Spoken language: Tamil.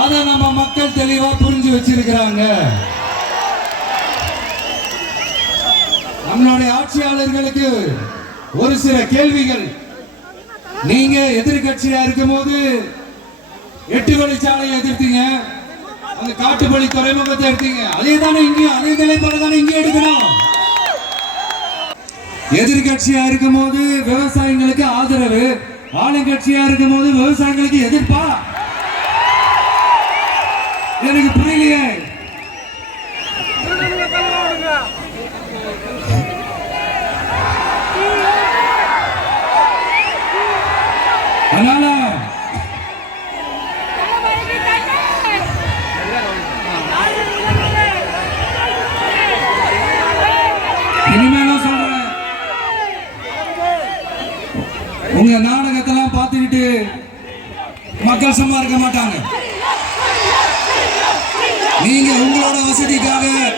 அதை நம்ம மக்கள் தெளிவா புரிஞ்சு வச்சிருக்கிறாங்க. நம்மளுடைய ஆட்சியாளர்களுக்கு ஒரு சில கேள்விகள். நீங்க எதிர்கட்சியா இருக்கும்போது எட்டு வழிச்சாலையை எதிர்த்தீங்க. அந்த காட்டுப்பள்ளி துறைமுகத்தை எடுத்தீங்க. அதே தானே இங்கேயும் அதே நிலைப்பாடு தானே இங்கே எடுக்கணும். எதிர்கட்சியா இருக்கும்போது விவசாயிகளுக்கு ஆதரவு ஆளுங்கட்சியா இருக்கும்போது விவசாயிகளுக்கு எதிர்ப்பா? எனக்கு புரியலையே. அதனால இனிமேலும் சொல்றேன். உங்க நாடகத்தெல்லாம் பார்த்துக்கிட்டு மக்கள் சும்மா இருக்க மாட்டாங்க. நீங்க உங்களோட வசதிக்காக